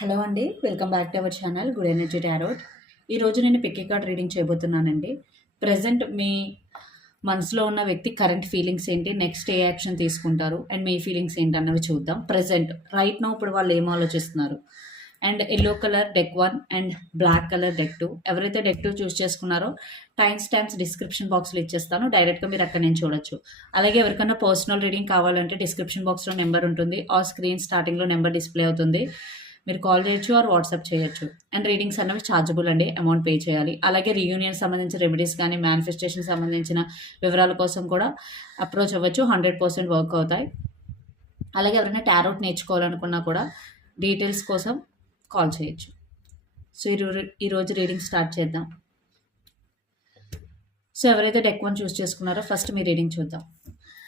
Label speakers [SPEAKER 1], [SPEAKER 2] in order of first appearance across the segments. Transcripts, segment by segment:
[SPEAKER 1] Hello అండి welcome back to our channel good energy tarot. ఈరోజు నేను పిక్కి కార్డ్ రీడింగ్ చేయబోతున్నానండి. ప్రజెంట్ మీ మనసులో ఉన్న వ్యక్తి కరెంట్ ఫీలింగ్స్ ఏంటి నెక్స్ట్ ఏ యాక్షన్ తీసుకుంటారు అండ్ మీ ఫీలింగ్స్ ఏంటి అన్నవి చూద్దాం. ప్రజెంట్ రైట్ నో ఇప్పుడు వాళ్ళు ఏం ఆలోచిస్తున్నారు? And yellow colour deck one and black colour deck two. ఎవరైతే డెక్ టూ చూస్ చేసుకున్నారో టైమ్ స్టాంప్స్ డిస్క్రిప్షన్ బాక్స్లో ఇచ్చేస్తాను. డైరెక్ట్గా మీరు అక్కడ నేను చూడొచ్చు. అలాగే ఎవరికైనా పర్సనల్ రీడింగ్ కావాలంటే డిస్క్రిప్షన్ బాక్స్లో నెంబర్ ఉంటుంది. ఆ స్క్రీన్ స్టార్టింగ్లో నెంబర్ డిస్ప్లే అవుతుంది. మీరు కాల్ చేయొచ్చు ఆర్ వాట్సాప్ చేయొచ్చు. అండ్ రీడింగ్స్ అనేవి ఛార్జబుల్ అండి. అమౌంట్ పే చేయాలి. అలాగే రీయూనియన్ సంబంధించిన రెమెడీస్ కానీ మేనిఫెస్టేషన్ సంబంధించిన వివరాల కోసం కూడా అప్రోచ్ అవ్వచ్చు. హండ్రెడ్ పర్సెంట్ వర్క్ అవుతాయి. అలాగే ఎవరైనా టారోట్ నేర్చుకోవాలనుకున్నా కూడా డీటెయిల్స్ కోసం కాల్ చేయొచ్చు. సో ఈరోజు ఈరోజు రీడింగ్ స్టార్ట్ చేద్దాం. సో ఎవరైతే డెక్ వన్ చూస్ చేసుకున్నారో ఫస్ట్ మీ రీడింగ్ చూద్దాం.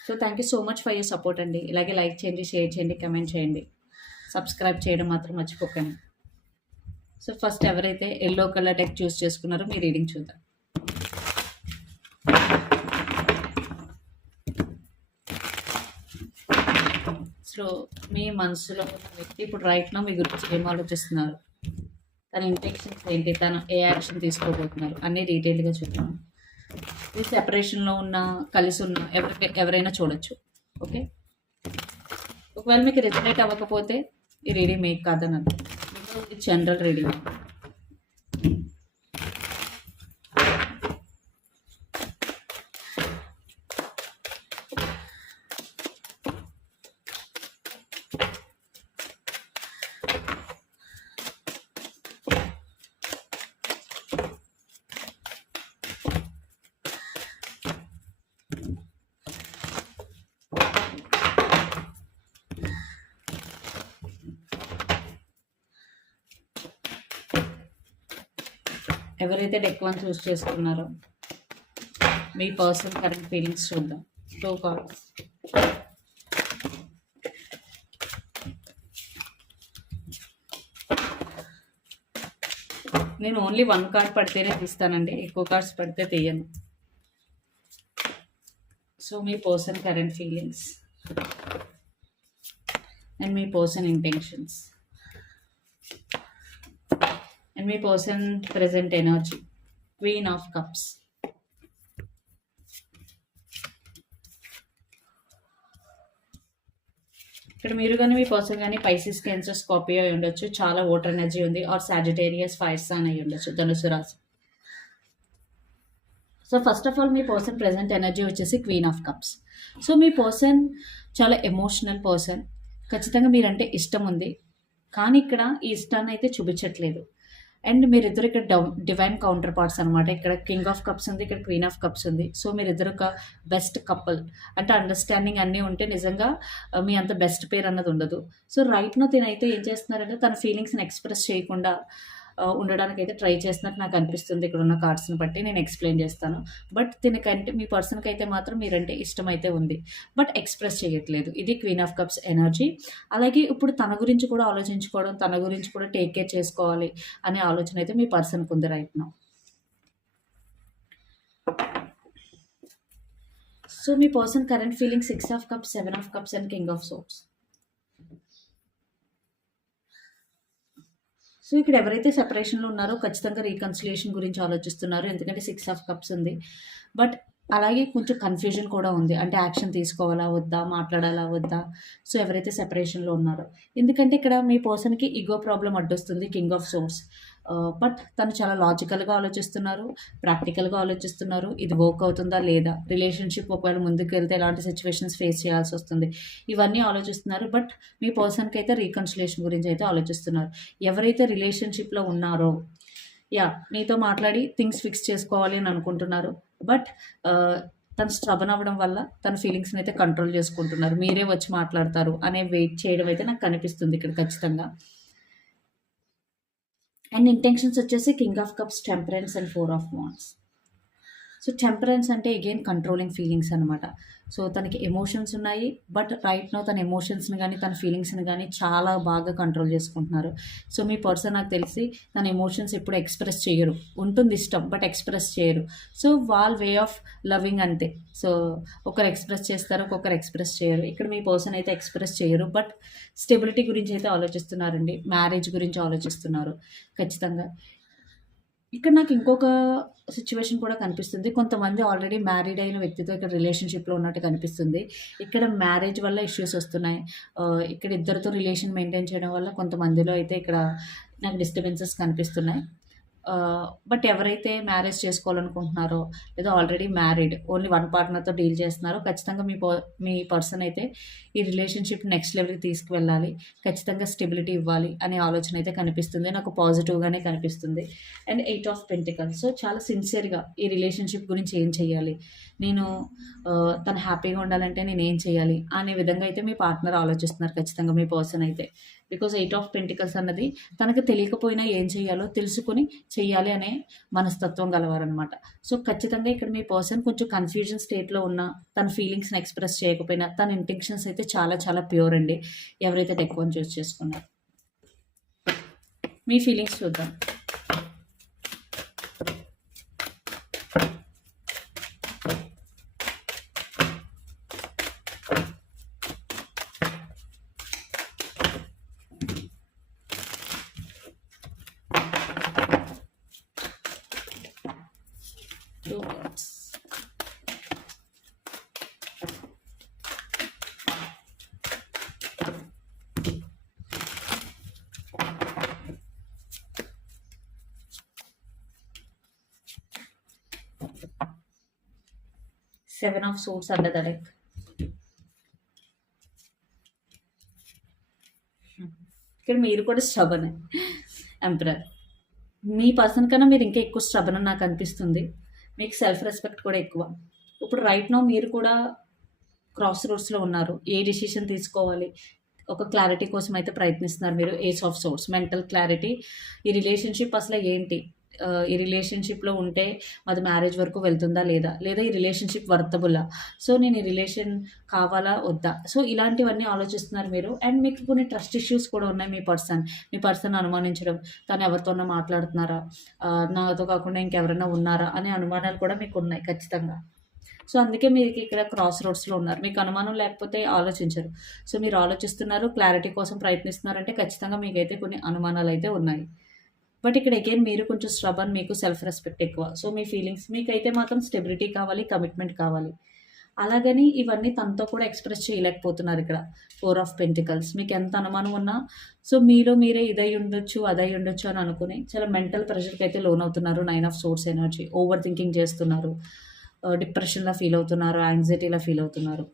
[SPEAKER 1] So thank you so much for your support అండి. ఇలాగే లైక్ చేయండి షేర్ చేయండి కమెంట్ చేయండి. సబ్స్క్రైబ్ చేయడం మాత్రం మర్చిపోకండి. సో ఫస్ట్ ఎవరైతే ఎల్లో కలర్ డెక్ చూస్ చేసుకున్నారో మీ రీడింగ్ చూద్దాం. సో మీ మనసులో ఉన్న వ్యక్తి ఇప్పుడు రైట్లో మీ గురించి ఏం ఆలోచిస్తున్నారు? తన ఇంటెక్షన్స్ ఏంటి? తను ఏ యాక్షన్ తీసుకోబోతున్నారు? అన్నీ డీటెయిల్గా చూద్దాం. ఇది సెపరేషన్లో ఉన్న కలిసి ఉన్న ఎవరికి ఎవరైనా చూడొచ్చు. ఓకే ఒకవేళ మీకు రిజనేట్ అవ్వకపోతే ఈ రీడింగ్ మీకు కాదని అర్థం ఇది జనరల్ రీడింగ్ ఎవరైతే డెక్ వన్ చూస్ చేసుకున్నారో మీ పర్సనల్ కరెంట్ ఫీలింగ్స్ చూద్దాం. టూ కార్డ్స్ నేను ఓన్లీ వన్ కార్డ్ పడితేనే తీస్తానండి. ఎక్కువ కార్డ్స్ పడితే తీయను. సో మీ పర్సన్ కరెంట్ ఫీలింగ్స్. అండ్ మీ person intentions. And me person present energy queen of cups ఇక్కడ మీరు కానీ మీ పర్సన్ కానీ పైసిస్ క్యాన్సర్ స్కాపియో అయి ఉండొచ్చు. చాలా వాటర్ ఎనర్జీ ఉంది. ఆర్ సాజిటేరియస్ ఫైర్ సాన్ అయి ఉండొచ్చు. ధనుసు రాశి. సో ఫస్ట్ ఆఫ్ ఆల్ మీ పర్సన్ ప్రెసెంట్ ఎనర్జీ వచ్చేసి క్వీన్ ఆఫ్ కప్స్ సో మీ పర్సన్ చాలా ఎమోషనల్ పర్సన్ ఖచ్చితంగా మీరంటే ఇష్టం ఉంది. కానీ ఇక్కడ ఈ ఇష్టాన్ని అయితే చూపించట్లేదు. అండ్ మీరిద్దరు ఇక్కడ డౌ డివైన్ కౌంటర్ పార్ట్స్ అనమాట ఇక్కడ కింగ్ ఆఫ్ కప్స్ ఉంది ఇక్కడ క్వీన్ ఆఫ్ కప్స్ ఉంది. సో మీరిద్దరు ఒక బెస్ట్ కపుల్ అంటే అండర్స్టాండింగ్ అన్నీ ఉంటే నిజంగా మీ అంత బెస్ట్ పేరు అన్నది ఉండదు. సో రైట్ నో తినైతే ఏం చేస్తున్నారంటే తన ఫీలింగ్స్ని ఎక్స్ప్రెస్ చేయకుండా ఉండడానికి అయితే ట్రై చేస్తున్నట్టు నాకు అనిపిస్తుంది ఇక్కడ ఉన్న కార్డ్స్ని బట్టి. నేను ఎక్స్ప్లెయిన్ చేస్తాను. బట్ దీనికంటే మీ పర్సన్కి అయితే మాత్రం మీరంటే ఇష్టం అయితే ఉంది. బట్ ఎక్స్ప్రెస్ చేయట్లేదు. ఇది క్వీన్ ఆఫ్ కప్స్ ఎనర్జీ. అలాగే ఇప్పుడు తన గురించి కూడా ఆలోచించుకోవడం తన గురించి కూడా టేక్ కేర్ చేసుకోవాలి అనే ఆలోచన అయితే మీ పర్సన్కి ఉంది రైట్ నా. So me person current feeling six of cups seven of cups and king of swords. So ఇక్కడ ఎవరైతే సెపరేషన్లో ఉన్నారో ఖచ్చితంగా రీకన్సిలియేషన్ గురించి ఆలోచిస్తున్నారు. ఎందుకంటే సిక్స్ ఆఫ్ కప్స్ ఉంది. బట్ అలాగే కొంచెం కన్ఫ్యూజన్ కూడా ఉంది. అంటే యాక్షన్ తీసుకోవాలా వద్దా? మాట్లాడాలా వద్దా? సో ఎవరైతే సెపరేషన్లో ఉన్నారో. ఎందుకంటే ఇక్కడ మీ పర్సన్కి ఈగో ప్రాబ్లం అడ్డొస్తుంది కింగ్ ఆఫ్ సోర్స్ బట్ తను చాలా లాజికల్గా ఆలోచిస్తున్నారు ప్రాక్టికల్గా ఆలోచిస్తున్నారు. ఇది వర్క్ అవుతుందా లేదా? రిలేషన్షిప్ ఒకవేళ ముందుకు వెళ్తే ఎలాంటి సిచ్యువేషన్స్ ఫేస్ చేయాల్సి వస్తుంది? ఇవన్నీ ఆలోచిస్తున్నారు. బట్ మీ పర్సన్కి అయితే రీకన్సిలేషన్ గురించి అయితే ఆలోచిస్తున్నారు. ఎవరైతే రిలేషన్షిప్లో ఉన్నారో యా మీతో మాట్లాడి థింగ్స్ ఫిక్స్ చేసుకోవాలి అని అనుకుంటున్నారు. బట్ తను స్ట్రబన్ అవ్వడం వల్ల తన ఫీలింగ్స్ని అయితే కంట్రోల్ చేసుకుంటున్నారు. మీరే వచ్చి మాట్లాడతారు అనే వెయిట్ చేయడం అయితే నాకు కనిపిస్తుంది ఇక్కడ ఖచ్చితంగా. అండ్ ఇంటెన్షన్స్ వచ్చేసి king of cups temperance and four of wands so temperance అంటే అగైన్ కంట్రోలింగ్ ఫీలింగ్స్ అనమాట సో తనకి ఎమోషన్స్ ఉన్నాయి బట్ రైట్ నో తన ఎమోషన్స్ని కానీ తన ఫీలింగ్స్ని కానీ చాలా బాగా కంట్రోల్ చేసుకుంటున్నారు. సో మీ పర్సన్ నాకు తెలిసి తన ఎమోషన్స్ ఎప్పుడు ఎక్స్ప్రెస్ చేయరు. ఉంటుంది ఇష్టం బట్ ఎక్స్ప్రెస్ చేయరు. సో వాళ్ళ వే ఆఫ్ లవింగ్ అంతే. సో ఒకరు ఎక్స్ప్రెస్ చేస్తారు ఒక్కొక్కరు ఎక్స్ప్రెస్ చేయరు. ఇక్కడ మీ పర్సన్ అయితే ఎక్స్ప్రెస్ చేయరు బట్ స్టెబిలిటీ గురించి అయితే ఆలోచిస్తున్నారండి. మ్యారేజ్ గురించి ఆలోచిస్తున్నారు. ఖచ్చితంగా. ఇక్కడ నాకు ఇంకొక సిచ్యువేషన్ కూడా కనిపిస్తుంది. కొంతమంది ఆల్రెడీ మ్యారీడ్ అయిన వ్యక్తితో ఇక్కడ రిలేషన్షిప్లో ఉన్నట్టు కనిపిస్తుంది. ఇక్కడ మ్యారేజ్ వల్ల ఇష్యూస్ వస్తున్నాయి. ఇక్కడ ఇద్దరితో రిలేషన్ మెయింటైన్ చేయడం వల్ల కొంతమందిలో అయితే ఇక్కడ నాకు డిస్టర్బెన్సెస్ కనిపిస్తున్నాయి. బట్ ఎవరైతే మ్యారేజ్ చేసుకోవాలనుకుంటున్నారో లేదా ఆల్రెడీ మ్యారీడ్ ఓన్లీ వన్ పార్ట్నర్తో డీల్ చేస్తున్నారో ఖచ్చితంగా మీ పర్ మీ పర్సన్ అయితే ఈ రిలేషన్షిప్ నెక్స్ట్ లెవెల్కి తీసుకువెళ్ళాలి ఖచ్చితంగా స్టెబిలిటీ ఇవ్వాలి అనే ఆలోచన అయితే కనిపిస్తుంది నాకు పాజిటివ్గానే కనిపిస్తుంది. And eight of pentacle so చాలా సిన్సియర్గా ఈ రిలేషన్షిప్ గురించి ఏం చేయాలి నేను తను హ్యాపీగా ఉండాలంటే నేను ఏం చేయాలి అనే విధంగా అయితే మీ పార్ట్నర్ ఆలోచిస్తున్నారు ఖచ్చితంగా మీ పర్సన్ అయితే. బికాజ్ ఎయిట్ ఆఫ్ పెంటికల్స్ అన్నది తనకు తెలియకపోయినా ఏం చేయాలో తెలుసుకొని చెయ్యాలి అనే మనస్తత్వం గలవారనమాట సో ఖచ్చితంగా ఇక్కడ మీ పర్సన్ కొంచెం కన్ఫ్యూజన్ స్టేట్లో ఉన్న తన ఫీలింగ్స్ని ఎక్స్ప్రెస్ చేయకపోయినా తన ఇంటెన్షన్స్ అయితే చాలా చాలా ప్యూర్ అండి. ఎవరైతే ఎక్కువ చూస్ చేసుకున్నారు. మీ ఫీలింగ్స్ చూద్దాం. Seven of swords under the deck. ఇక్కడ మీరు కూడా స్ట్రబన్ ఎంపరర్. మీ పర్సన్ కన్నా మీరు ఇంకా ఎక్కువ స్ట్రబన్ అని నాకు అనిపిస్తుంది. మీకు సెల్ఫ్ రెస్పెక్ట్ కూడా ఎక్కువ. ఇప్పుడు రైట్ నో మీరు కూడా క్రాస్ రోడ్స్లో ఉన్నారు. ఏ డిసిషన్ తీసుకోవాలి? ఒక క్లారిటీ కోసం అయితే ప్రయత్నిస్తున్నారు మీరు. Ace of swords mental clarity ఈ రిలేషన్షిప్ అసలు ఏంటి? ఈ రిలేషన్షిప్లో ఉంటే అది మ్యారేజ్ వరకు వెళ్తుందా లేదా? లేదా ఈ రిలేషన్షిప్ వర్తబులా సో నేను ఈ రిలేషన్ కావాలా వద్దా? సో ఇలాంటివన్నీ ఆలోచిస్తున్నారు మీరు. అండ్ మీకు కొన్ని ట్రస్ట్ ఇష్యూస్ కూడా ఉన్నాయి మీ పర్సన్ మీ పర్సన్ అనుమానించడం తను ఎవరితోనో మాట్లాడుతున్నారా? నాతో కాకుండా ఇంకెవరైనా ఉన్నారా? అనే అనుమానాలు కూడా మీకు ఉన్నాయి ఖచ్చితంగా. సో అందుకే మీరు ఇక్కడ క్రాస్ రోడ్స్లో ఉన్నారు. మీకు అనుమానం లేకపోతే ఆలోచించరు. సో మీరు ఆలోచిస్తున్నారు క్లారిటీ కోసం ప్రయత్నిస్తున్నారంటే ఖచ్చితంగా మీకైతే కొన్ని అనుమానాలు అయితే ఉన్నాయి. బట్ ఇక్కడ అగైన్ మీరు కొంచెం స్ట్రబన్ మీకు సెల్ఫ్ రెస్పెక్ట్ ఎక్కువ. సో మీ ఫీలింగ్స్ మీకైతే మాత్రం స్టెబిలిటీ కావాలి కమిట్మెంట్ కావాలి. అలాగని ఇవన్నీ తనతో కూడా ఎక్స్ప్రెస్ చేయలేకపోతున్నారు ఇక్కడ. ఫోర్ ఆఫ్ పెంటికల్స్ మీకు ఎంత అనుమానం ఉన్నా సో మీలో మీరే ఇదై ఉండొచ్చు అదై ఉండొచ్చు అని అనుకుని చాలా మెంటల్ ప్రెషర్కి అయితే లోన్ uh, అవుతున్నారు nine of swords energy over thinking చేస్తున్నారు డిప్రెషన్లా ఫీల్ అవుతున్నారు యాంగ్జైటీలా ఫీల్ అవుతున్నారు.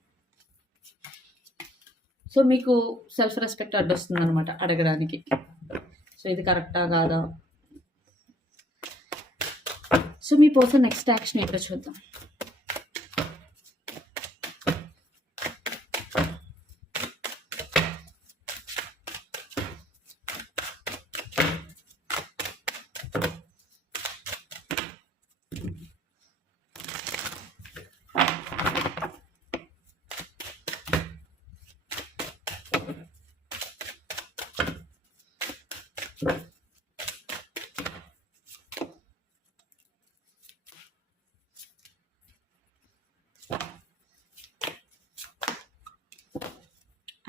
[SPEAKER 1] సో మీకు సెల్ఫ్ రెస్పెక్ట్ అడ్డొస్తుంది అనమాట అడగడానికి. సో ఇది కరెక్టా కాదా? సో మీ పర్సన్ నెక్స్ట్ యాక్షన్ ఏంటో చూద్దాం?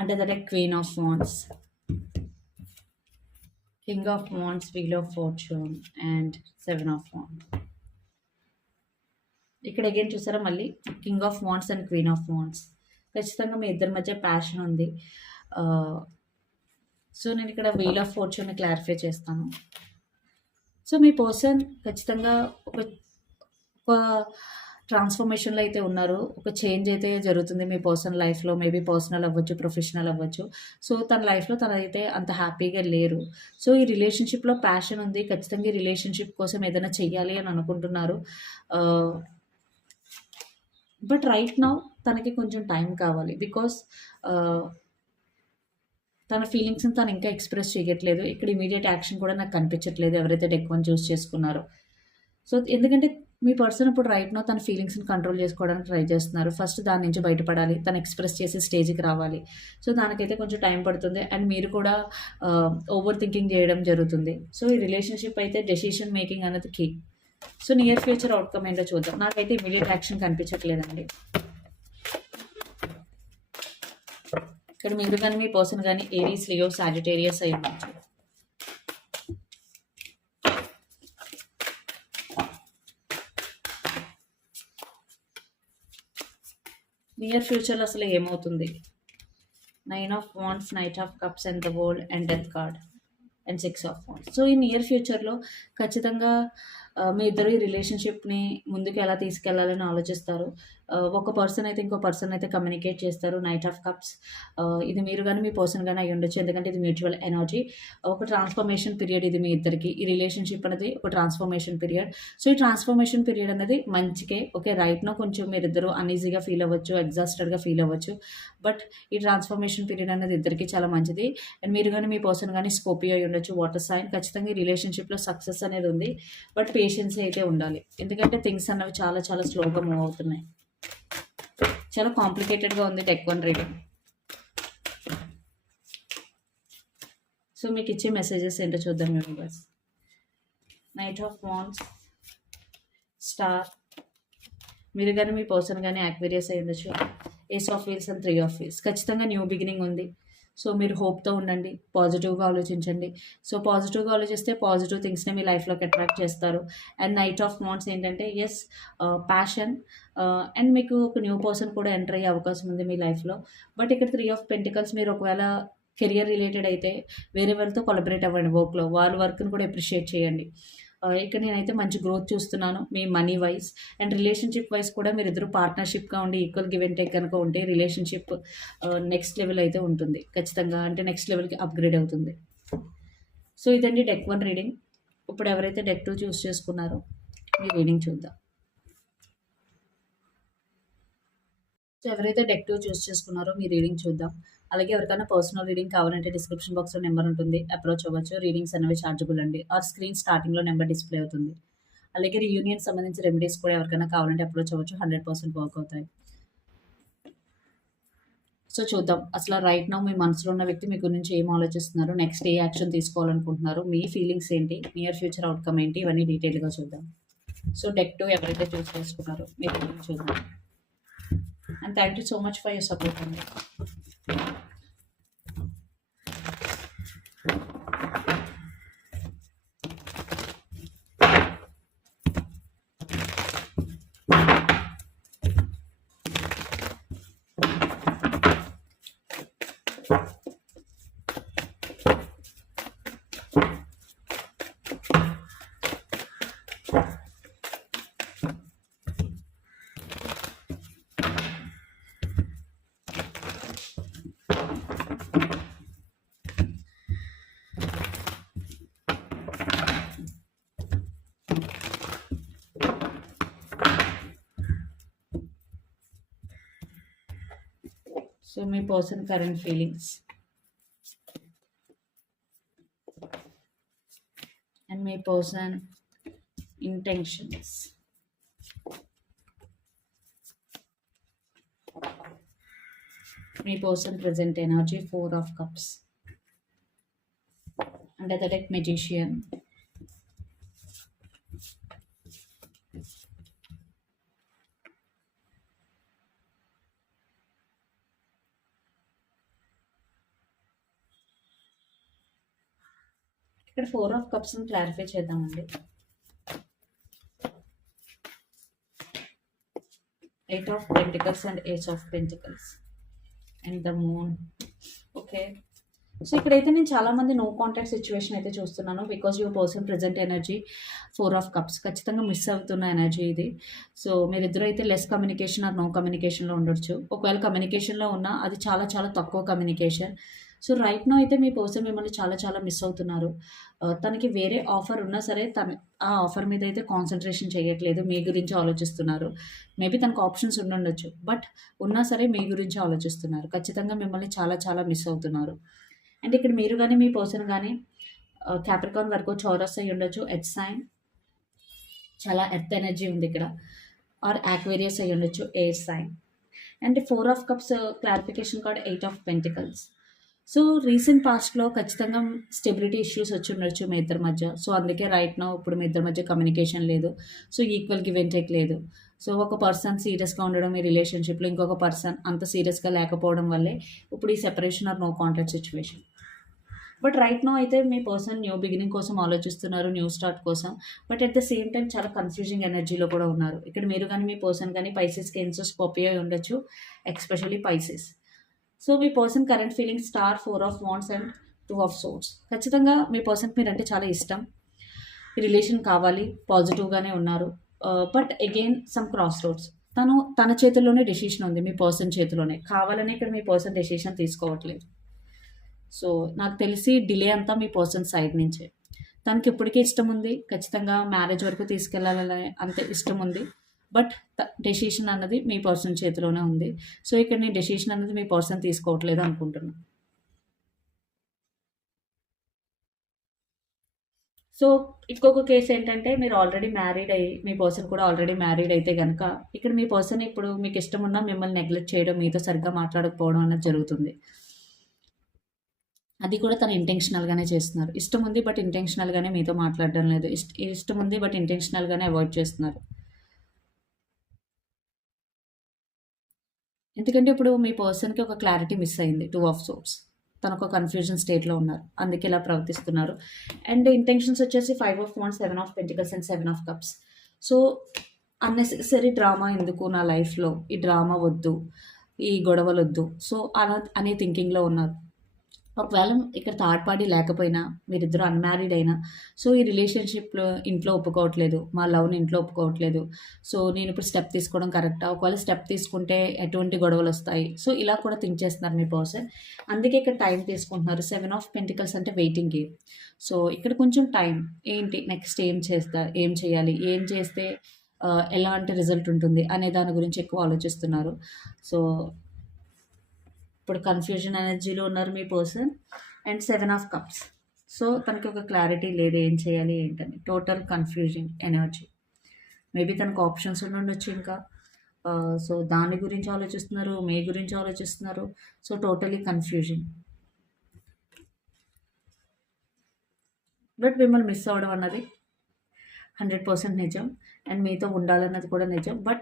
[SPEAKER 1] Under the deck queen of wands. King of wands wheel of fortune and seven of wands. ఇక్కడ అగైన్ చూసారా మళ్ళీ? King of wands and queen of wands ఖచ్చితంగా మీ ఇద్దరి మధ్య ప్యాషన్ ఉంది. సో నేను ఇక్కడ వీల్ ఆఫ్ ఫోర్చూన్ క్లారిఫై చేస్తాను. సో మీ పర్సన్ ఖచ్చితంగా ఒక ట్రాన్స్ఫర్మేషన్లో అయితే ఉన్నారు. ఒక చేంజ్ అయితే జరుగుతుంది మీ పర్సనల్ లైఫ్లో. మేబీ పర్సనల్ అవ్వచ్చు ప్రొఫెషనల్ అవ్వచ్చు. సో తన లైఫ్లో తనైతే అంత హ్యాపీగా లేరు. సో ఈ రిలేషన్షిప్లో ప్యాషన్ ఉంది. ఖచ్చితంగా ఈ రిలేషన్షిప్ కోసం ఏదైనా చెయ్యాలి అని అనుకుంటున్నారు. బట్ రైట్ నౌ తనకి కొంచెం టైం కావాలి. బికాస్ తన ఫీలింగ్స్ని తను ఇంకా ఎక్స్ప్రెస్ చేయట్లేదు ఇక్కడ ఇమీడియట్ యాక్షన్ కూడా నాకు కనిపించట్లేదు ఎవరైతే డెక్ వన్ చూస్ చేసుకున్నారో. సో ఎందుకంటే మీ పర్సన్ ఇప్పుడు రైట్ నో తన ఫీలింగ్స్ని కంట్రోల్ చేసుకోవడానికి ట్రై చేస్తున్నారు. ఫస్ట్ దాని నుంచి బయటపడాలి. తను ఎక్స్ప్రెస్ చేసే స్టేజ్కి రావాలి. సో దానికైతే కొంచెం టైం పడుతుంది. అండ్ మీరు కూడా ఓవర్ థింకింగ్ చేయడం జరుగుతుంది. సో ఈ రిలేషన్షిప్ అయితే డెసిషన్ మేకింగ్ అనేది key so near future outcome ఏంటో చూద్దాం. నాకైతే ఇమీడియట్ యాక్షన్ కనిపించట్లేదండి. ఇక్కడ మీరు కానీ మీ పర్సన్ కానీ ఏరీస్ లియో సాజిటేరియస్ అయి ఉండొచ్చు. నియర్ ఫ్యూచర్లో అసలు ఏమవుతుంది? Nine of wands knight of cups and the world and death card and six of wands so ఈ నియర్ ఫ్యూచర్లో ఖచ్చితంగా మీ ఇద్దరు ఈ రిలేషన్షిప్ని ముందుకు ఎలా తీసుకెళ్ళాలని ఆలోచిస్తారు? ఒక పర్సన్ అయితే ఇంకో పర్సన్ అయితే కమ్యూనికేట్ చేస్తారు నైట్ ఆఫ్ కప్స్ ఇది మీరు కానీ మీ పర్సన్ కానీ అయి ఉండొచ్చు. ఎందుకంటే ఇది మ్యూచువల్ ఎనర్జీ ఒక ట్రాన్స్ఫర్మేషన్ పీరియడ్ ఇది మీ ఇద్దరికి. ఈ రిలేషన్షిప్ అనేది ఒక ట్రాన్స్ఫర్మేషన్ పీరియడ్ సో ఈ ట్రాన్స్ఫర్మేషన్ పీరియడ్ అనేది మంచికే ఓకే రైట్నో కొంచెం మీరిద్దరు అన్ఈజీగా ఫీల్ అవ్వచ్చు ఎగ్జాస్టెడ్గా ఫీల్ అవ్వచ్చు. బట్ ఈ ట్రాన్స్ఫర్మేషన్ పీరియడ్ అనేది ఇద్దరికి చాలా మంచిది. అండ్ మీరు కానీ మీ పర్సన్ కానీ స్కోపియో అయి ఉండొచ్చు వాటర్ సైన్ ఖచ్చితంగా ఈ రిలేషన్షిప్లో సక్సెస్ అనేది ఉంది. బట్ పేషెన్స్ అయితే ఉండాలి. ఎందుకంటే థింగ్స్ అన్నవి చాలా చాలా స్లోగా మూవ్ అవుతున్నాయి. చాలా కాంప్లికేటెడ్గా ఉంది టెక్ వన్ రీడింగ్ సో మీకు ఇచ్చే మెసేజెస్ ఏంటో చూద్దాం universe knight of wands star మీరు కానీ మీ పర్సన్ కానీ Aquarius అయ్యిండొచ్చు. Ace of wheels and three of wheels ఖచ్చితంగా న్యూ బిగినింగ్ ఉంది. సో మీరు హోప్తో ఉండండి పాజిటివ్గా ఆలోచించండి. సో పాజిటివ్గా ఆలోచిస్తే పాజిటివ్ థింగ్స్ని మీ లైఫ్లోకి అట్రాక్ట్ చేస్తారు. అండ్ నైట్ ఆఫ్ మాంట్స్ ఏంటంటే ఎస్ ప్యాషన్ అండ్ మీకు ఒక న్యూ పర్సన్ కూడా ఎంటర్ అయ్యే అవకాశం ఉంది మీ లైఫ్లో. బట్ ఇక్కడ త్రీ ఆఫ్ పెంటికల్స్ మీరు ఒకవేళ కెరియర్ రిలేటెడ్ అయితే వేరే వాళ్ళతో కొలబరేట్ అవ్వండి వర్క్లో. వాళ్ళ వర్క్ని కూడా అప్రిషియేట్ చేయండి. ఇక్కడ నేనైతే మంచి గ్రోత్ చూస్తున్నాను మీ money wise and relationship wise కూడా మీరు ఇద్దరు పార్ట్నర్షిప్గా ఉండి ఈక్వల్ గివ్ అండ్ టేక్ కనుక ఉంటే రిలేషన్షిప్ నెక్స్ట్ లెవెల్ అయితే ఉంటుంది. ఖచ్చితంగా అంటే నెక్స్ట్ లెవెల్కి అప్గ్రేడ్ అవుతుంది. సో ఇదండి డెక్ వన్ రీడింగ్ ఇప్పుడు ఎవరైతే డెక్ టూ చూస్ చేసుకున్నారో మీ రీడింగ్ చూద్దాం. సో ఎవరైతే డెక్ టూ చూస్ చేసుకున్నారో మీ రీడింగ్ చూద్దాం. అలాగే ఎవరికైనా పర్సనల్ రీడింగ్ కావాలంటే డిస్క్రిప్షన్ బాక్స్లో నెంబర్ ఉంటుంది. అప్రోచ్ అవ్వచ్చు. రీడింగ్స్ అనేవి ఛార్జబుల్ అండి. ఆర్ స్క్రీన్ స్టార్టింగ్లో నెంబర్ డిస్ప్లే అవుతుంది. అలాగే రీయూనియన్ సంబంధించి రెమెడీస్ కూడా ఎవరికైనా కావాలంటే అప్రోచ్ అవ్వచ్చు. హండ్రెడ్ పర్సెంట్ వర్క్ అవుతాయి. సో చూద్దాం. అసలు రైట్ నౌ మీ మనసులో ఉన్న వ్యక్తి మీ గురించి ఏం ఆలోచిస్తున్నారు? నెక్స్ట్ ఏ యాక్షన్ తీసుకోవాలనుకుంటున్నారు? మీ ఫీలింగ్స్ ఏంటి? నియర్ ఫ్యూచర్ అవుట్కమ్ ఏంటి? ఇవన్నీ డీటెయిల్గా చూద్దాం. సో డెక్ టూ ఎవరైతే చూస్ చేసుకున్నారో మీరు చూద్దాం. And thank you so much for your support అండి Thank you. So may person current feelings. And may person intentions. May person present energy, four of cups. Under the deck magician. ఇక్కడ four of కప్స్ని clarify చేద్దామండి. Eight of pentacles and ace of pentacles. And the moon. Okay. So ఇక్కడైతే నేను చాలా మంది no contact situation అయితే చూస్తున్నాను because your person present energy four of cups. ఖచ్చితంగా మిస్ అవుతున్న ఎనర్జీ ఇది. సో మీరిద్దరూ అయితే లెస్ కమ్యూనికేషన్ ఆర్ నో కమ్యూనికేషన్లో ఉండొచ్చు. ఒకవేళ కమ్యూనికేషన్లో ఉన్నా అది చాలా చాలా తక్కువ కమ్యూనికేషన్. సో రైట్ నో అయితే మీ పర్సన్ మిమ్మల్ని చాలా చాలా మిస్ అవుతున్నారు. Uh, తనకి వేరే ఆఫర్ ఉన్నా సరే తన ఆ ఆఫర్ మీద అయితే కాన్సన్ట్రేషన్ చేయట్లేదు మీ గురించి ఆలోచిస్తున్నారు. మేబీ తనకు ఆప్షన్స్ ఉండుండొచ్చు బట్ ఉన్నా సరే మీ గురించి ఆలోచిస్తున్నారు. ఖచ్చితంగా మిమ్మల్ని చాలా చాలా మిస్ అవుతున్నారు. అండ్ ఇక్కడ మీరు కానీ మీ పర్సన్ కానీ క్యాప్రికాన్ వరకు చౌరస్ అయి ఉండొచ్చు ఎట్ సైన్ చాలా ఎర్త్ ఎనర్జీ ఉంది ఇక్కడ. ఆర్ యాక్వేరియస్ అయి ఉండొచ్చు air sign and four of cups clarification card eight of pentacles so recent పాస్ట్లో ఖచ్చితంగా స్టెబిలిటీ ఇష్యూస్ వచ్చి ఉండొచ్చు మీ ఇద్దరి మధ్య. సో అందుకే రైట్ నో ఇప్పుడు మీ ఇద్దరి మధ్య కమ్యూనికేషన్ లేదు. So equal give and take లేదు. సో ఒక పర్సన్ సీరియస్గా ఉండడం మీ రిలేషన్షిప్లో ఇంకొక పర్సన్ అంత సీరియస్గా లేకపోవడం వల్లే ఇప్పుడు ఈ separation or no contact situation but right now అయితే మీ పర్సన్ న్యూ బిగినింగ్ కోసం ఆలోచిస్తున్నారు న్యూ స్టార్ట్ కోసం. But at the same time చాలా కన్ఫ్యూజింగ్ ఎనర్జీలో కూడా ఉన్నారు. ఇక్కడ మీరు కానీ మీ పర్సన్ కానీ పైసెస్ కెన్సెస్ అయి ఉండొచ్చు. Especially Pisces so me person current feeling star four of wands and two of swords ఖచ్చితంగా మీ పర్సన్కి మీరంటే చాలా ఇష్టం. రిలేషన్ కావాలి పాజిటివ్గానే ఉన్నారు. But again some crossroads తను తన చేతుల్లోనే డెసిషన్ ఉంది మీ పర్సన్ చేతిలోనే. కావాలని ఇక్కడ మీ పర్సన్ డెసిషన్ తీసుకోవట్లేదు. సో నాకు తెలిసి డిలే అంతా మీ పర్సన్ సైడ్ నుంచే. తనకి ఇప్పటికే ఇష్టం ఉంది. ఖచ్చితంగా మ్యారేజ్ వరకు తీసుకెళ్ళాలని అంత ఇష్టం ఉంది. బట్ డెసిషన్ అన్నది మీ పర్సన్ చేతిలోనే ఉంది. సో ఇక్కడ నేను డెసిషన్ అన్నది మీ పర్సన్ తీసుకోవట్లేదు అనుకుంటున్నాను సో ఇంకొక కేసు ఏంటంటే మీరు ఆల్రెడీ మ్యారీడ్ అయ్యి మీ పర్సన్ కూడా ఆల్రెడీ మ్యారీడ్ అయితే కనుక ఇక్కడ మీ పర్సన్ ఇప్పుడు మీకు ఇష్టం ఉన్నా మిమ్మల్ని నెగ్లెక్ట్ చేయడం మీతో సరిగ్గా మాట్లాడకపోవడం అనేది జరుగుతుంది. అది కూడా తను ఇంటెన్షనల్గానే చేస్తున్నారు. ఇష్టం ఉంది బట్ ఇంటెన్షనల్గానే మీతో మాట్లాడడం లేదు. ఇష్ట ఇష్టం ఉంది బట్ ఇంటెన్షనల్గానే అవాయిడ్ చేస్తున్నారు. ఎందుకంటే ఇప్పుడు మీ పర్సన్కి ఒక క్లారిటీ మిస్ అయింది టూ ఆఫ్ సోప్స్. తను ఒక కన్ఫ్యూజన్ స్టేట్లో ఉన్నారు. అందుకే ఇలా ప్రవర్తిస్తున్నారు. అండ్ ఇంటెన్షన్స్ వచ్చేసి five of one seven of pentacles and seven of cups. So unnecessary drama ఎందుకు నా లైఫ్లో? ఈ డ్రామా వద్దు ఈ గొడవలు వద్దు సో అలా అనే థింకింగ్లో ఉన్నారు. ఒకవేళ ఇక్కడ థర్డ్ పార్టీ లేకపోయినా మీరిద్దరు అన్మ్యారీడ్ అయినా సో ఈ రిలేషన్షిప్లో ఇంట్లో ఒప్పుకోవట్లేదు మా లవ్ని ఇంట్లో ఒప్పుకోవట్లేదు సో నేను ఇప్పుడు స్టెప్ తీసుకోవడం కరెక్టా? ఒకవేళ స్టెప్ తీసుకుంటే ఎటువంటి గొడవలు వస్తాయి సో ఇలా కూడా థింక్ చేస్తున్నారు మీ పర్సన్ అందుకే ఇక్కడ టైం తీసుకుంటున్నారు. సెవెన్ ఆఫ్ పెంటికల్స్ అంటే వెయిటింగ్ గేమ్. సో ఇక్కడ కొంచెం టైం. ఏంటి? నెక్స్ట్ ఏం చేస్తా ఏం చేయాలి? ఏం చేస్తే ఎలాంటి రిజల్ట్ ఉంటుంది? అనే దాని గురించి ఎక్కువ ఆలోచిస్తున్నారు. సో ఇప్పుడు కన్ఫ్యూజన్ ఎనర్జీలో ఉన్నారు మీ person and seven of cups so తనకి ఒక క్లారిటీ లేదు ఏం చేయాలి ఏంటని. టోటల్ కన్ఫ్యూజింగ్ ఎనర్జీ మేబీ తనకు ఆప్షన్స్ ఉండొచ్చు ఇంకా. Uh, సో దాని గురించి ఆలోచిస్తున్నారు మీ గురించి ఆలోచిస్తున్నారు. సో టోటలీ కన్ఫ్యూజింగ్ బట్ మిమ్మల్ని మిస్ అవ్వడం అన్నది. హండ్రెడ్ పర్సెంట్ నిజం. అండ్ మీతో ఉండాలన్నది కూడా నిజం. బట్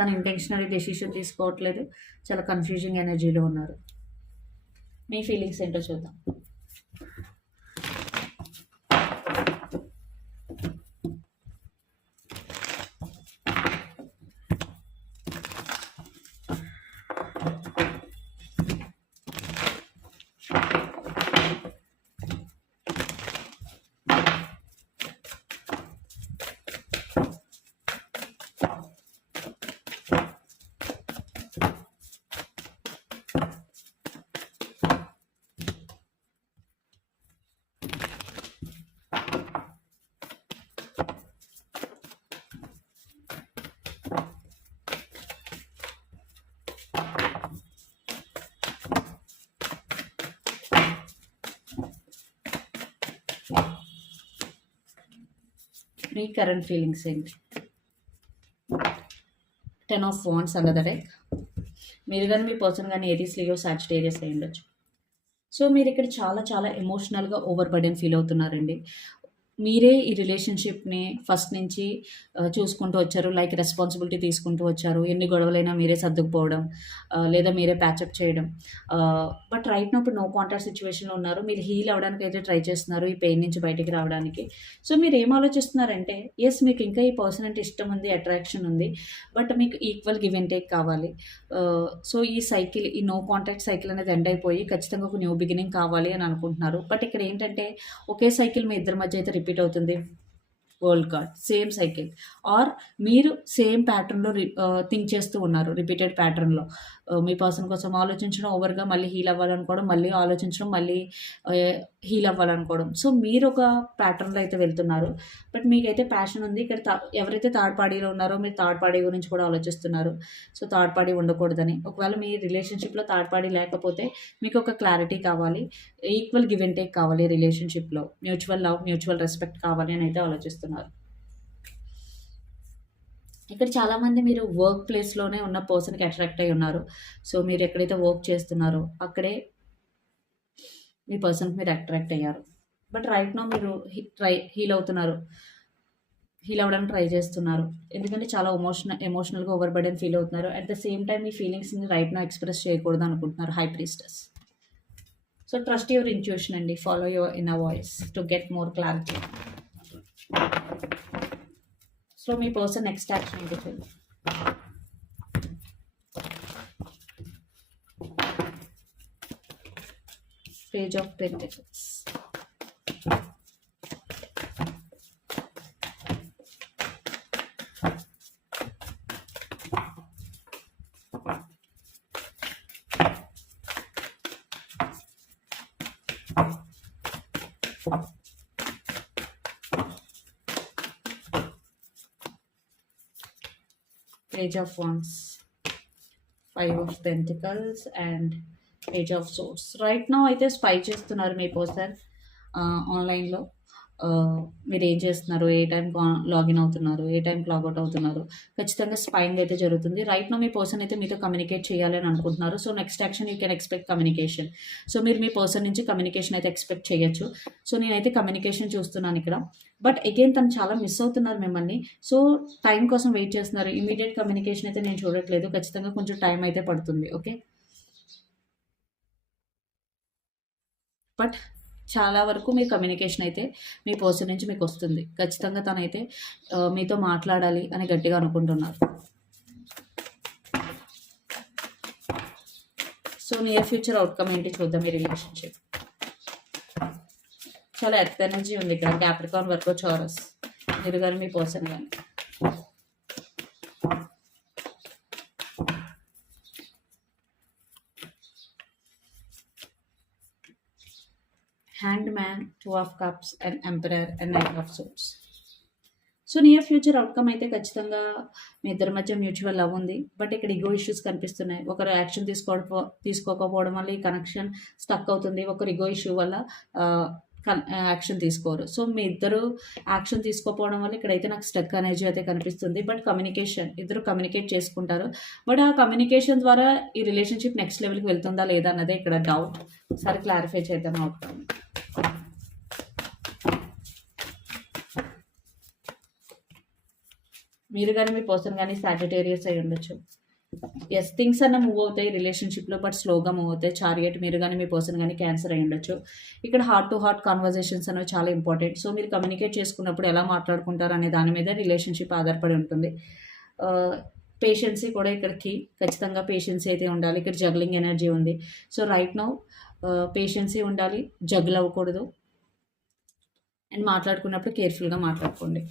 [SPEAKER 1] తను ఇంటెన్షనరీ డెసిషన్ తీసుకోవట్లేదు. చాలా కన్ఫ్యూజింగ్ ఎనర్జీలో ఉన్నారు. మీ ఫీలింగ్స్ ఏంటో చూద్దాం. మీ కరెంట్ ఫీలింగ్స్ ఏంటి? టెన్ ఆఫ్ వాన్స్ అన్నది మీరు కానీ మీ పర్సన్ కానీ ఏరియస్ లియో సాచిటేరియస్ అయి ఉండొచ్చు. సో మీరు ఇక్కడ చాలా చాలా ఎమోషనల్గా ఓవర్ బర్డెన్ ఫీల్ అవుతున్నారండి. మీరే ఈ రిలేషన్షిప్ని ఫస్ట్ నుంచి చూసుకుంటూ వచ్చారు. లైక్ రెస్పాన్సిబిలిటీ తీసుకుంటూ వచ్చారు. ఎన్ని గొడవలైనా మీరే సర్దుకుపోవడం లేదా మీరే ప్యాచప్ చేయడం. బట్ రైట్ నో ఇప్పుడు నో కాంటాక్ట్ సిచ్యువేషన్లో ఉన్నారు. మీరు హీల్ అవ్వడానికి అయితే ట్రై చేస్తున్నారు ఈ పెయిన్ నుంచి బయటికి రావడానికి. సో మీరు ఏం ఆలోచిస్తున్నారంటే ఎస్ మీకు ఇంకా ఈ పర్సన్ అంటే ఇష్టం ఉంది అట్రాక్షన్ ఉంది బట్ మీకు ఈక్వల్ గివ్ అండ్ టేక్ కావాలి. సో ఈ సైకిల్ ఈ నో కాంటాక్ట్ సైకిల్ అనేది ఎండ్ అయిపోయి ఖచ్చితంగా ఒక న్యూ బిగినింగ్ కావాలి అని అనుకుంటున్నారు. బట్ ఇక్కడ ఏంటంటే ఒకే సైకిల్ మీ ఇద్దరి మధ్య అయితే రిపీట్ అవుతుంది. World card same cycle or మీరు సేమ్ ప్యాటర్న్లో థింక్ చేస్తూ ఉన్నారు రిపీటెడ్ ప్యాటర్న్లో uh, మీ పర్సన్ కోసం ఆలోచించడం ఓవర్గా మళ్ళీ హీల్ అవ్వాలనుకోవడం మళ్ళీ ఆలోచించడం మళ్ళీ uh, హీల్ అవ్వాలనుకోవడం. సో మీరు ఒక ప్యాటర్న్లో అయితే వెళ్తున్నారు. బట్ మీకైతే ప్యాషన్ ఉంది. ఇక్కడ ఎవరైతే థర్డ్ పార్టీలో ఉన్నారో మీరు థర్డ్ పార్టీ గురించి కూడా ఆలోచిస్తున్నారు. సో థర్డ్ పార్టీ ఉండకూడదని. ఒకవేళ మీ రిలేషన్షిప్లో థర్డ్ పార్టీ లేకపోతే మీకు ఒక క్లారిటీ కావాలి. ఈక్వల్ గివ్ అండ్ టేక్ కావాలి రిలేషన్షిప్లో. మ్యూచువల్ లవ్ మ్యూచువల్ రెస్పెక్ట్ కావాలి అని అయితే ఆలోచిస్తున్నారు. ఇక్కడ చాలామంది మీరు వర్క్ ప్లేస్లోనే ఉన్న పర్సన్కి అట్రాక్ట్ అయి ఉన్నారు సో మీరు ఎక్కడైతే వర్క్ చేస్తున్నారో అక్కడే మీ పర్సన్కి మీరు అట్రాక్ట్ అయ్యారు. బట్ రైట్ నో మీరు ట్రై హీల్ అవుతున్నారు. హీల్ అవ్వడానికి ట్రై చేస్తున్నారు. ఎందుకంటే చాలా ఎమోషనల్ ఎమోషనల్గా ఓవర్ బర్డెన్ ఫీల్ అవుతున్నారు. అట్ ద సేమ్ టైం మీ ఫీలింగ్స్ని రైట్ నో ఎక్స్ప్రెస్ చేయకూడదు అనుకుంటున్నారు high priestess so trust your intuition అండి. Follow your inner voice to get more clarity so me person next action ఏంటి page of pentacles. Page of wands. Five of pentacles and ace of swords right now అయితే spy చేస్తున్నారు మీ person ఆన్లైన్లో మీరు ఏం చేస్తున్నారు? ఏ టైంకి లాగిన్ అవుతున్నారు? ఏ టైంకి లాగౌట్ అవుతున్నారు? ఖచ్చితంగా స్పైంగ్ అయితే జరుగుతుంది. రైట్ నో మీ పర్సన్ అయితే మీతో కమ్యూనికేట్ చేయాలని అనుకుంటున్నారు. So next action you can expect communication so మీరు మీ పర్సన్ నుంచి కమ్యూనికేషన్ అయితే ఎక్స్పెక్ట్ చేయొచ్చు. సో నేనైతే కమ్యూనికేషన్ చూస్తున్నాను ఇక్కడ. బట్ అగైన్ తను చాలా మిస్ అవుతున్నారు మిమ్మల్ని. సో టైం కోసం వెయిట్ చేస్తున్నారు. ఇమీడియట్ కమ్యూనికేషన్ అయితే నేను చూడట్లేదు. ఖచ్చితంగా కొంచెం టైం అయితే పడుతుంది. ఓకే బట్ చాలా వరకు మీ కమ్యూనికేషన్ అయితే మీ పర్సన్ నుంచి మీకు వస్తుంది. ఖచ్చితంగా తనైతే మీతో మాట్లాడాలి అని గట్టిగా అనుకుంటున్నారు. సో నియర్ ఫ్యూచర్ అవుట్కమ్ ఏంటి చూద్దాం ఈ రిలేషన్షిప్ చాలా ఎర్త్ ఎనర్జీ ఉంది ఇక్కడ. క్యాప్రికాన్ వర్క్ చోరస్ మీరు కానీ మీ పర్సన్ కానీ. Two of cups and emperor and knight of swords so near future outcome అయితే ఖచ్చితంగా మీ ఇద్దరి మధ్య మ్యూచువల్ లవ్ ఉంది. బట్ ఇక్కడ ఇగో ఇష్యూస్ కనిపిస్తున్నాయి. ఒకరు యాక్షన్ తీసుకోకపో తీసుకోకపోవడం వల్ల ఈ కనెక్షన్ స్టక్ అవుతుంది. ఒకరు ఇగో ఇష్యూ వల్ల యాక్షన్ తీసుకోరు. సో మీ ఇద్దరు యాక్షన్ తీసుకోకపోవడం వల్ల ఇక్కడైతే నాకు స్టక్ ఎనర్జీ అయితే కనిపిస్తుంది. బట్ కమ్యూనికేషన్ ఇద్దరు కమ్యూనికేట్ చేసుకుంటారు. బట్ ఆ కమ్యూనికేషన్ ద్వారా ఈ రిలేషన్షిప్ నెక్స్ట్ లెవెల్కి వెళ్తుందా లేదా అన్నదే ఇక్కడ డౌట్ సరే క్లారిఫై చేద్దాం అవుతాం మీరు కానీ మీ పర్సన్ కానీ సాటిటేరియస్ అయి ఉండొచ్చు. ఎస్ థింగ్స్ అన్న మూవ్ అవుతాయి రిలేషన్షిప్లో బట్ స్లోగా మూవ్ అవుతాయి. చార్గెట్ మీరు కానీ మీ పర్సన్ కానీ క్యాన్సర్ అయి ఉండొచ్చు. ఇక్కడ హార్ట్ టు హార్ట్ కాన్వర్జేషన్స్ అనేవి చాలా ఇంపార్టెంట్ సో మీరు కమ్యూనికేట్ చేసుకున్నప్పుడు ఎలా మాట్లాడుకుంటారు అనే దాని మీద రిలేషన్షిప్ ఆధారపడి ఉంటుంది. Uh, పేషెన్సీ కూడా ఇక్కడికి ఖచ్చితంగా పేషెన్సీ అయితే ఉండాలి. ఇక్కడ జగ్లింగ్ ఎనర్జీ ఉంది. సో రైట్ నౌ పేషెన్సీ ఉండాలి జగ్లు అవ్వకూడదు. అండ్ మాట్లాడుకున్నప్పుడు కేర్ఫుల్గా మాట్లాడుకోండి.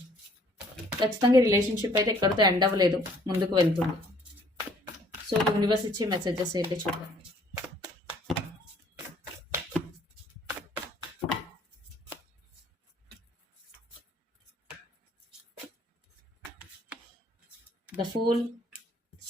[SPEAKER 1] ఖచ్చితంగా రిలేషన్షిప్ అయితే ఎక్కడితో ఎండ్ అవ్వలేదు. ముందుకు వెళ్తుంది. సో యూనివర్స్ ఇచ్చే మెసేజెస్ ఏంటి చూద్దాం. The fool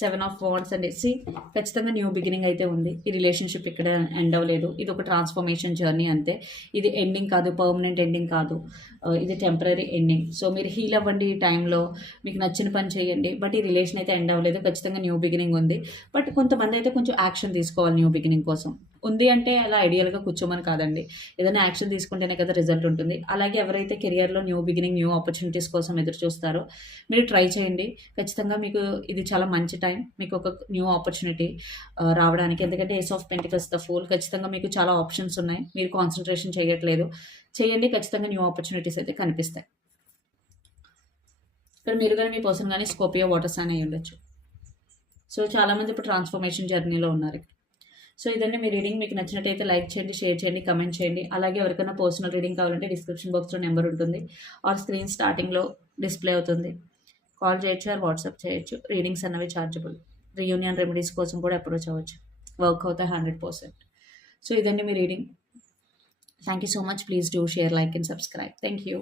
[SPEAKER 1] seven of wands అండి. సి ఖచ్చితంగా న్యూ బిగినింగ్ అయితే ఉంది. ఈ రిలేషన్షిప్ ఇక్కడ ఎండ్ అవ్వలేదు. ఇది ఒక ట్రాన్స్ఫర్మేషన్ జర్నీ అంతే. ఇది ఎండింగ్ కాదు పర్మనెంట్ ఎండింగ్ కాదు. Uh, ఇది టెంపరీ ఎండింగ్. సో మీరు హీల్ అవ్వండి ఈ టైంలో. మీకు నచ్చిన పని చేయండి. బట్ ఈ రిలేషన్ అయితే ఎండ్ అవ్వలేదు. ఖచ్చితంగా న్యూ బిగినింగ్ ఉంది. బట్ కొంతమంది అయితే కొంచెం యాక్షన్ తీసుకోవాలి న్యూ బిగినింగ్ కోసం. ఉంది అంటే అలా ఐడియల్గా కూర్చోమని కాదండి. ఏదైనా యాక్షన్ తీసుకుంటేనే కదా రిజల్ట్ ఉంటుంది. అలాగే ఎవరైతే కెరియర్లో న్యూ బిగినింగ్ న్యూ ఆపర్చునిటీస్ కోసం ఎదురు చూస్తారో మీరు ట్రై చేయండి. ఖచ్చితంగా మీకు ఇది చాలా మంచి టైం మీకు ఒక న్యూ ఆపర్చునిటీ రావడానికి. ఎందుకంటే ace of pentacles the fool ఖచ్చితంగా మీకు చాలా ఆప్షన్స్ ఉన్నాయి. మీరు కాన్సన్ట్రేషన్ చేయట్లేదు. చేయండి. ఖచ్చితంగా న్యూ ఆపర్చునిటీస్ అయితే కనిపిస్తాయి. ఇక్కడ మీరు కానీ మీ పర్సన్ కానీ స్కోపియో వాటర్స్ అని ఉండొచ్చు సో చాలామంది ఇప్పుడు ట్రాన్స్ఫర్మేషన్ జర్నీలో ఉన్నారు సో ఇదండి మీ రీడింగ్. మీకు నచ్చినట్టయితే లైక్ చేయండి షేర్ చేయండి కమెంట్ చేయండి. అలాగే ఎవరికైనా పర్సనల్ రీడింగ్ కావాలంటే డిస్క్రిప్షన్ బాక్స్లో నెంబర్ ఉంటుంది. ఆర్ స్క్రీన్ స్టార్టింగ్లో డిస్ప్లే అవుతుంది. కాల్ చేయొచ్చు ఆర్ వాట్సాప్ చేయొచ్చు. రీడింగ్స్ అన్నవి ఛార్జబుల్ రీయూనియన్ రెమెడీస్ కోసం కూడా అప్రోచ్ అవ్వచ్చు. వర్క్ అవుతాయి హండ్రెడ్ పర్సెంట్. సో ఇదండి మీ reading. Thank you so much. Please do share like and subscribe. Thank you.